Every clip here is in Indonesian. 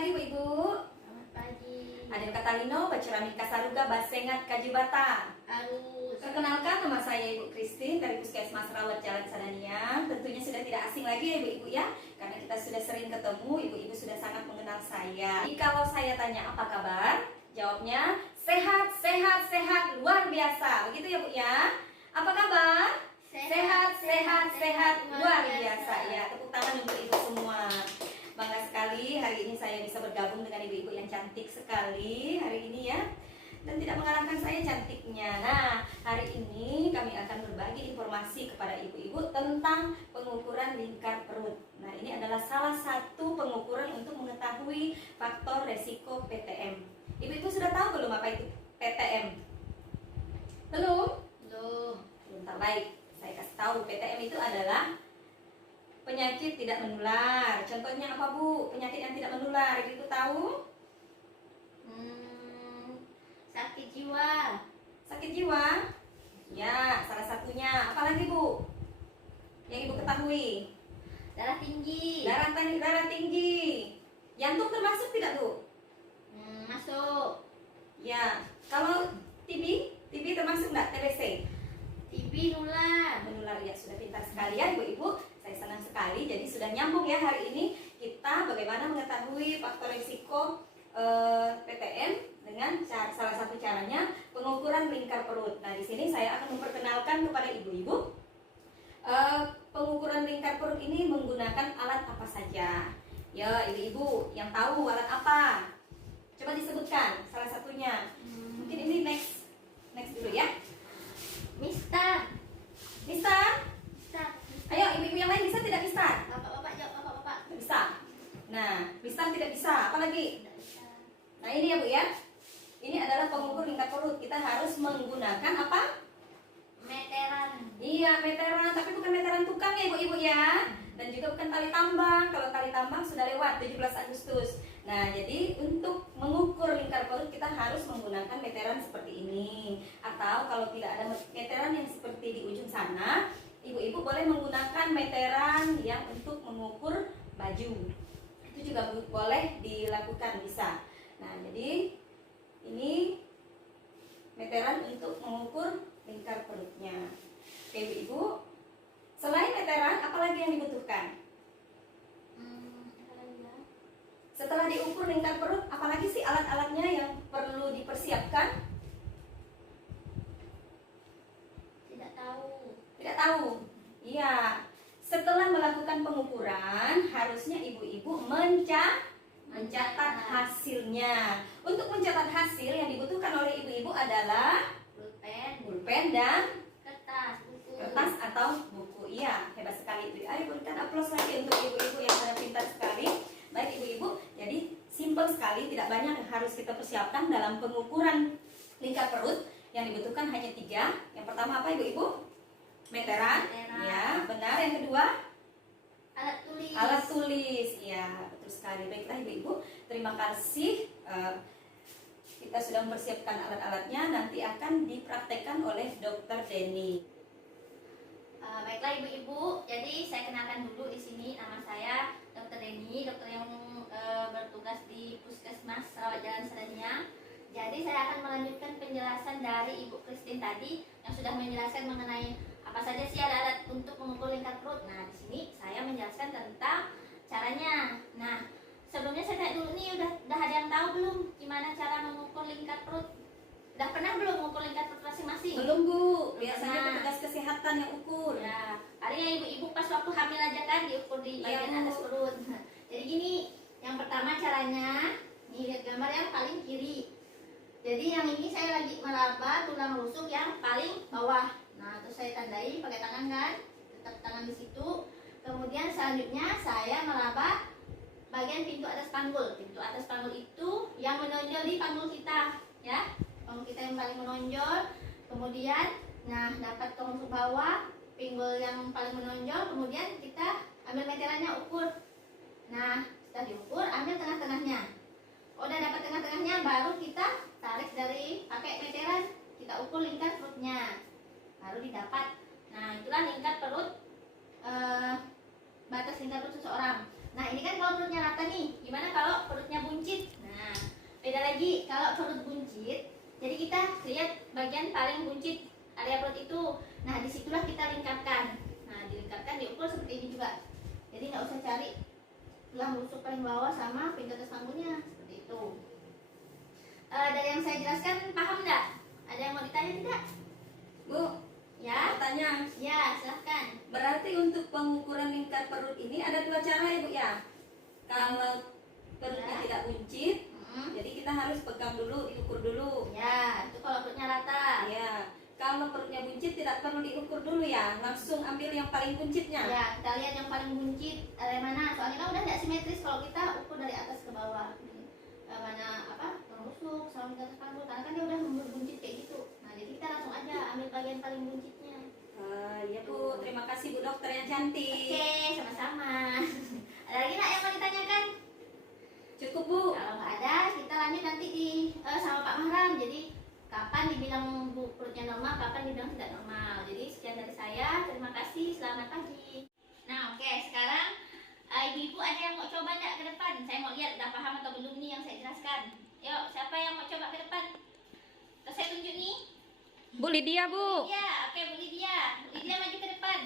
pagi Ibu-Ibu. Selamat pagi. Adil Katalino, Bacerami Kasaruga, Basengat Kajibata. Harus. Perkenalkan, nama saya Ibu Christine dari Puskesmas Rawat Jalan Sadanian. Tentunya sudah tidak asing lagi ya Ibu-Ibu ya, karena kita sudah sering ketemu, Ibu-Ibu sudah sangat mengenal saya. Jadi kalau saya tanya apa kabar, jawabnya sehat, sehat, sehat, luar biasa. Begitu ya Bu ya. Apa kabar? Sehat, sehat, sehat, luar biasa ya. Tepuk tangan untuk Ibu semua. Bangga sekali hari ini saya bisa bergabung dengan ibu-ibu yang cantik sekali hari ini ya. Dan tidak mengalahkan saya cantiknya. Nah, hari ini kami akan berbagi informasi kepada ibu-ibu tentang pengukuran lingkar perut. Nah, ini adalah salah satu pengukuran untuk mengetahui faktor resiko PTM. Ibu-ibu sudah tahu belum apa itu PTM? Belum? Belum. Belum tahu. Baik, saya kasih tahu. PTM itu adalah penyakit tidak menular. Contohnya apa Bu? Penyakit yang tidak menular. Ibu tahu? Sakit jiwa. Sakit jiwa? Ya, salah satunya. Apalagi Bu? Yang Ibu ketahui? Darah tinggi. Darah tinggi. Jantung termasuk tidak Bu? Masuk. Ya. Kalau TB termasuk nggak? TBC? TB nular. Menular ya, sudah pintar sekali ya Ibu-Ibu. Saya senang sekali. Jadi sudah nyambung ya hari ini kita bagaimana mengetahui faktor risiko PTM dengan salah satu caranya pengukuran lingkar perut. Nah, di sini saya akan memperkenalkan kepada ibu-ibu pengukuran lingkar perut ini menggunakan alat apa saja. Ya, ibu-ibu yang tahu alat apa? Coba disebutkan salah satunya. Mungkin ini next dulu ya. Mistar. Bisa? Mistar. Ayo, ibu-ibu yang lain bisa tidak bisa? Bapak-bapak jawab bapak-bapak. Bisa. Nah, bisa tidak bisa? Apalagi? Tidak bisa. Nah, ini ya Bu ya. Ini adalah pengukur lingkar perut. Kita harus menggunakan apa? Meteran. Iya, meteran, tapi bukan meteran tukang ya Ibu-ibu ya. Dan juga bukan tali tambang. Kalau tali tambang sudah lewat 17 Agustus. Nah, jadi untuk mengukur lingkar perut kita harus menggunakan meteran seperti ini. Atau kalau tidak ada meteran yang seperti di ujung sana, ibu-ibu boleh menggunakan meteran yang untuk mengukur baju. Itu juga boleh dilakukan, bisa. Nah, jadi ini meteran untuk mengukur lingkar perutnya. Oke, ibu-ibu. Selain meteran, apalagi yang dibutuhkan? Setelah diukur lingkar perut, apalagi sih alat-alatnya yang perlu dipersiapkan? Tidak tahu. Tidak tahu? Iya. Setelah melakukan pengukuran, harusnya ibu-ibu mencatat hasilnya. Untuk mencatat hasil yang dibutuhkan oleh ibu-ibu adalah pulpen dan Kertas. Buku. kertas atau buku. Iya, hebat sekali. Ayo berikan aplaus lagi untuk ibu-ibu yang sangat pintar sekali. Baik ibu-ibu, jadi simpel sekali, tidak banyak yang harus kita persiapkan dalam pengukuran lingkar perut. Yang dibutuhkan hanya 3. Yang pertama apa ibu-ibu? Meteran. Ya, benar. Yang kedua? Alat tulis. Alat tulis. Ya, betul sekali. Baiklah ibu-ibu, terima kasih. Kita sudah mempersiapkan alat-alatnya, nanti akan dipraktekkan oleh Dr. Denny. Baiklah ibu-ibu, jadi saya kenalkan dulu di sini, nama saya Dr. Denny, dokter yang bertugas di Puskesmas Rawat Jalan Sadanian. Jadi saya akan melanjutkan penjelasan dari Ibu Christine tadi yang sudah menjelaskan mengenai apa saja sih alat-alat untuk mengukur lingkar perut. Nah, di sini saya menjelaskan tentang caranya. Nah, sebelumnya saya tanya dulu nih, udah ada yang tahu belum gimana cara mengukur lingkar perut? Udah pernah belum mengukur lingkar perut masing-masing? Belum Bu, Belum biasanya pernah. petugas kesehatan yang ukur. Ya, ada yang ibu-ibu pas waktu hamil aja kan diukur di Iya, bagian Bu. atas perut. Jadi gini, yang pertama caranya, nih lihat gambar yang paling kiri. Jadi yang ini saya lagi meraba tulang rusuk yang paling bawah. Nah, terus saya tandai pakai tangan kan, tetap tangan di situ. Kemudian selanjutnya saya meraba bagian pintu atas panggul. Pintu atas panggul itu yang menonjol di panggul kita, ya. Panggul kita yang paling menonjol. Kemudian, nah dapat ke rusuk bawah, pinggul yang paling menonjol. Kemudian kita ambil meterannya ukur. Nah, setelah diukur, ambil tengah-tengahnya. Udah dapat tengah-tengahnya, baru kita tarik dari pakai meteran, kita ukur lingkar perutnya, baru didapat. Nah, itulah lingkar perut, batas lingkar perut seseorang. Nah, ini kan kalau perutnya rata nih, gimana kalau perutnya bunyi? lagi kalau perut buncit, jadi kita lihat bagian paling buncit area perut itu. Nah, disitulah kita lingkarkan. Nah, dilingkarkan, diukur seperti ini juga. Jadi nggak usah cari tulang rusuk paling bawah sama pintu atas panggulnya seperti itu. Dari yang saya jelaskan paham nggak? Ada yang mau ditanya tidak? Bu, Ya, tanya. ya silahkan. Berarti untuk pengukuran lingkar perut ini ada dua cara ya Bu ya. Kalau perutnya Ya. tidak buncit, Hmm. jadi kita harus pegang dulu, diukur dulu. Ya, itu kalau perutnya rata. Ya. Kalau perutnya buncit tidak perlu diukur dulu ya, langsung ambil yang paling buncitnya. Ya, kita lihat yang paling buncit area mana. Soalnya kan udah nggak simetris kalau kita ukur dari atas ke bawah. Mana apa? Tulang rusuk, sama ke atas panggul. Karena kan dia udah buncit kayak gitu. Nah, jadi kita langsung aja ambil bagian paling buncitnya. Ya Bu, terima kasih Bu dokter yang cantik. Oke, sama-sama. Ada lagi nggak yang mau ditanyakan? Cukup Bu. Kalau nggak ada, kita lanjut nanti di sama Pak Mahram. Jadi kapan dibilang bu perutnya normal, kapan dibilang tidak normal. Jadi sekian dari saya. Terima kasih. Selamat pagi. Nah, oke. Sekarang ibu-ibu ada yang mau coba nggak ke depan? Saya mau lihat udah paham atau belum nih yang saya jelaskan. Yuk, siapa yang mau coba ke depan? Terus saya tunjuk nih. Bu Lydia Bu. Iya, oke Bu Lydia. Bu Lydia maju ke depan.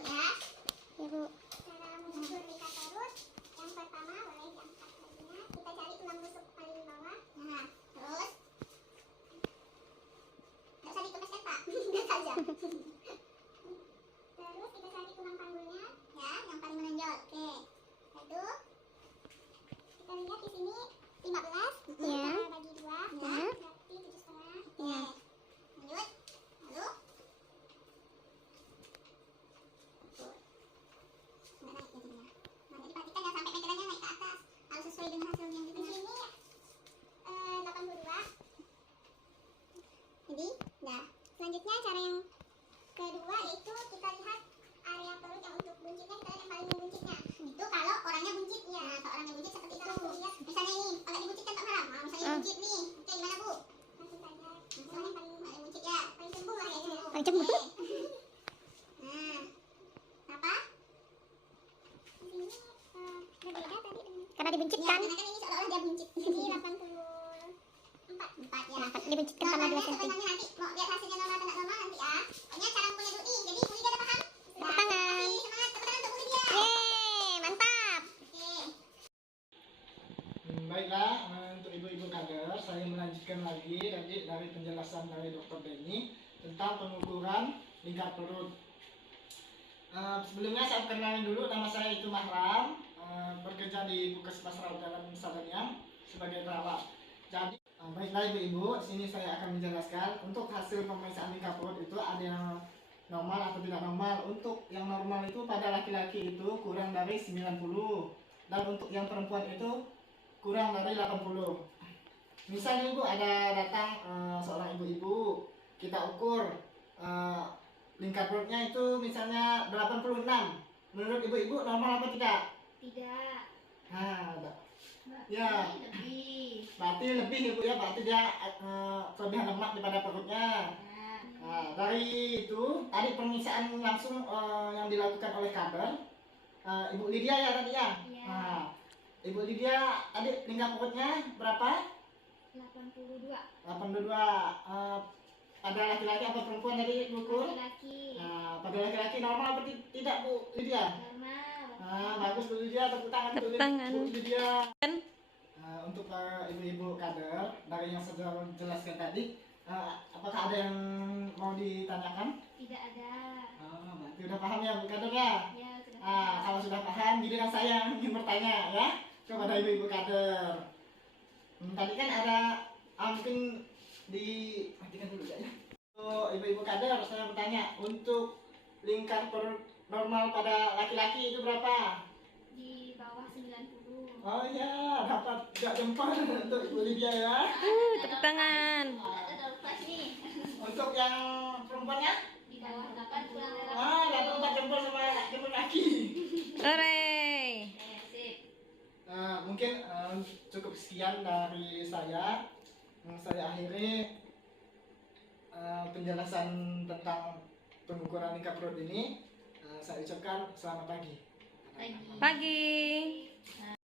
Ya, Ibu. Cara mengukur lingkar perut, yang pertama boleh diangkat baginya. Kita cari tulang rusuk paling bawah. Nah, terus nggak usah dituliskan Pak, lihat saja. Terus kita cari tulang panggulnya, ya, yang paling menonjol. Oke, lalu kita lihat di sini 15. Kita bagi dua, ya, berarti 7,5. Oke, lanjut. Lalu nggak naik jadinya. Nah, jadi pastikan jangan sampai meterannya naik ke atas. Harus sesuai dengan hasil yang di tengah. Di sini 82. Jadi, nah, selanjutnya cara yang kedua yaitu kita lihat area perut yang untuk buncitnya, kita lihat yang paling membuncitnya. Itu kalau orangnya buncit ya. Nah, kalau orangnya buncit seperti itu. Lihat, misalnya ini, agak dibuncitkan tak Maram. Nah, misalnya buncit nih. Oke, gimana Bu? Masih saja. Misalnya paling buncit ya. Paling cembung lah kayaknya. Paling cembung. Nah, apa? Di sini berbeda tadi dengan Karena dibuncitkan. ya, karena kan ini seolah-olah dia buncit. Jadi 84 ya. Dibuncitkan Nah, sama 2 sebenarnya cm. nanti mau lihat hasilnya normal atau tidak normal nanti ya. Pokoknya cara punya dulu nih. Jadi Bu Lydia udah paham? Tepuk tangan. Oke, semangat tepuk tangan untuk Bu Lydia. Yeay, mantap. Oke. Baiklah, untuk ibu-ibu kader, saya melanjutkan lagi dari penjelasan dari Dr. Denny tentang pengukuran lingkar perut. Sebelumnya saya kenalin dulu, nama saya itu Mahram, bekerja di Puskesmas Rawat Jalan Sadaniang sebagai perawat. Jadi, baiklah ibu-ibu, sini saya akan menjelaskan untuk hasil pemeriksaan lingkar perut itu ada yang normal atau tidak normal. Untuk yang normal itu pada laki-laki itu kurang dari 90, dan untuk yang perempuan itu kurang dari 80. Misalnya ibu ada datang seorang ibu-ibu, kita ukur lingkar perutnya itu misalnya 86. Menurut ibu-ibu normal apa tidak? Tidak. Nah, Berarti Ya. lebih. berarti lebih ibu ya, berarti dia kelebihan lemak daripada perutnya. Ya. Nah, dari itu tadi pemeriksaan langsung yang dilakukan oleh kader Ibu Lydia ya tadi ya. Iya. Nah, Ibu Lydia tadi lingkar perutnya berapa? 82. 82. Pada laki-laki apa perempuan tadi diukur? Laki-laki. Nah, pada laki-laki normal apa tidak Bu Lydia? Normal. Nah, bagus Bu Lydia, tepuk tangan untuk Tepuk tangan. Bu Lydia. Untuk ibu-ibu kader dari yang sudah jelaskan tadi, apakah ada yang mau ditanyakan? Tidak ada. Berarti udah paham ya Bu kader ya? Ya, sudah. Kalau sudah paham, giliran saya yang ingin bertanya ya kepada ibu-ibu kader. Tadi kan ada mungkin matikan dulu ya. Untuk ibu-ibu kader, saya bertanya, untuk lingkar perut normal pada laki-laki itu berapa? Di bawah 90. Oh ya, dapat 3 jempol untuk Ibu Lydia ya. Tepuk tangan. Ada double plus nih. Untuk yang perempuannya? Di bawah 8 kurang dari 8 jempol sama jempol kaki. Hore. Sip. Mungkin cukup sekian dari saya. Saya akhiri penjelasan tentang pengukuran lingkar perut ini. Saya ucapkan selamat pagi. Pagi. Pagi.